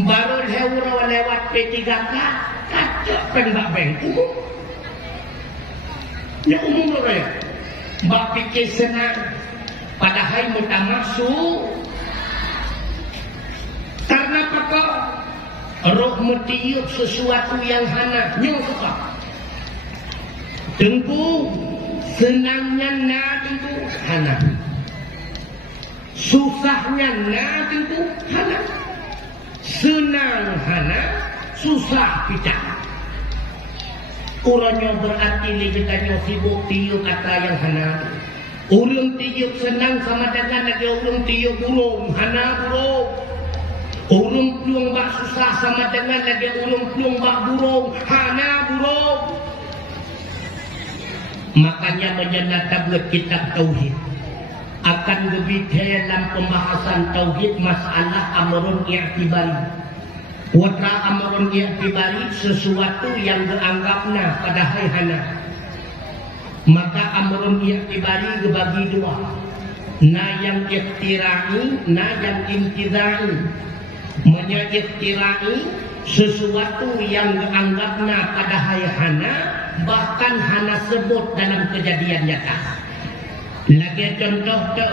baru heura lewat P3K kacau pendak bengku ya umum loh ya mbak pikir senang padahal muta masuk karena apa roh metiup sesuatu yang hana nyuka tengku senangnya na tengku hana susahnya na tengku hana senang hana susah kita orangnya berarti kita sibuk tiup kata yang hana urung tiup senang sama dengan lagi urung tiup burung hana burung urung pluang bak susah sama dengan lagi urung pluang bak burung hana burung makanya menyenata buat kitab tauhid akan lebih dalam pembahasan tauhid masalah amrun i'tibari. Watra amrun i'tibari sesuatu yang dianggapna padahal hana. Maka amrun i'tibari dibagi dua. Na yang iftirai, na yang intizai. Iftirai sesuatu yang dianggapna padahal hana, bahkan hana sebut dalam kejadian nyata. Lagi contoh tu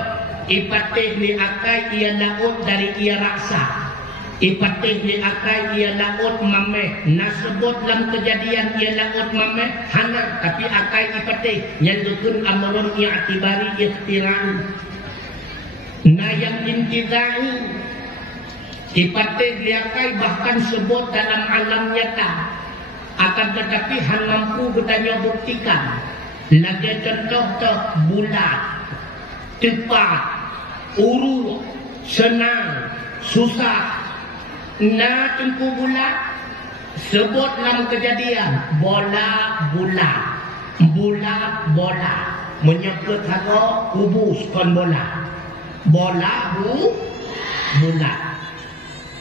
ipatih ni akai ia laut dari ia raksa ipatih ni akai ia laut mameh nasebut dalam kejadian ia laut mameh hana tapi akai ipatih yang dukun amrun i'tibari iftira'an na yang intizai ipatih ni akai bahkan sebut dalam alam nyata akan tetapi han mampu bertanya buktikan. Lagi contoh tu bulat, tepat, urut, senang, susah. Na tempu bulat sebut dalam kejadian bola bulat, bulat bola. Menyebut harga kubus kon bola, bola bulat.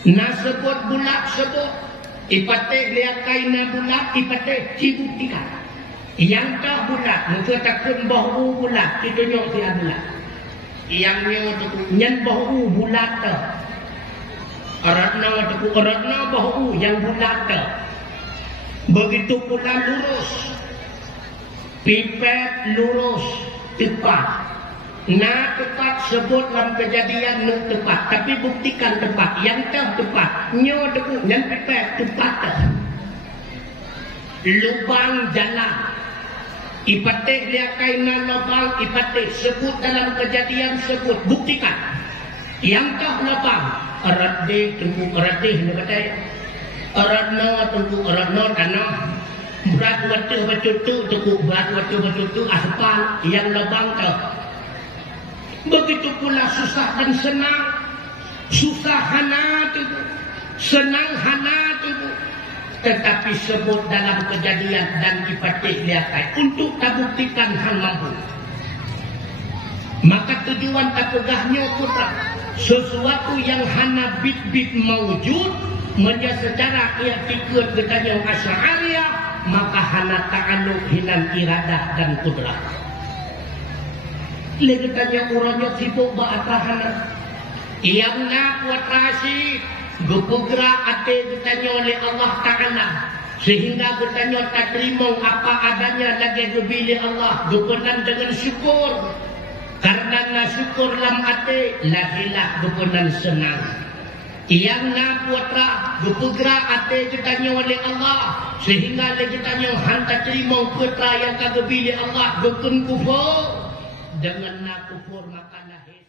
Na sebut bulat sebut ipatih liakai na bulat ipatih dibuktikan. Yang tak bulat, muka takkan bahu bulat, kita nyok dia bulat. Yang nyen bahu bulat tu. Eratna bahu yang bulat tu. Begitu pula lurus. Pipet lurus, tepat. Na tepat sebut dalam kejadian nu tepat, tapi buktikan tepat. Yang tak tepat, nyo deku, nyen pipet tepat tu. Lubang jalan. Ipatih dia kaina lubang ipatih sebut dalam kejadian sebut buktikan yang tak lubang eratih tunggu eratih ni kata eratna tunggu eratna tanah berat waktu bercutu tunggu berat waktu bercutu aspal yang lubang tu begitu pula susah dan senang susah hana tunggu senang hana tunggu tetapi sebut dalam kejadian dan dipatih liakai untuk tak buktikan hal mampu maka tujuan tak pegahnya putra sesuatu yang hana bit-bit mawujud menjadi secara ia fikir bertanya asy'ariyah maka hana ta'alluq hinan iradah dan kudrah lagi tanya orangnya sibuk ba'atahana yang nak buat rasyid Gepugra ate bertanya oleh Allah Ta'ala sehingga bertanya tak terima apa adanya lagi gebili Allah berkenan dengan syukur karena syukur lam ate lahilah berkenan senang yang na putra gepugra ate bertanya oleh Allah sehingga lagi tanya hantar terima putra yang tak gebili Allah berken kufur dengan na kufur maka lahir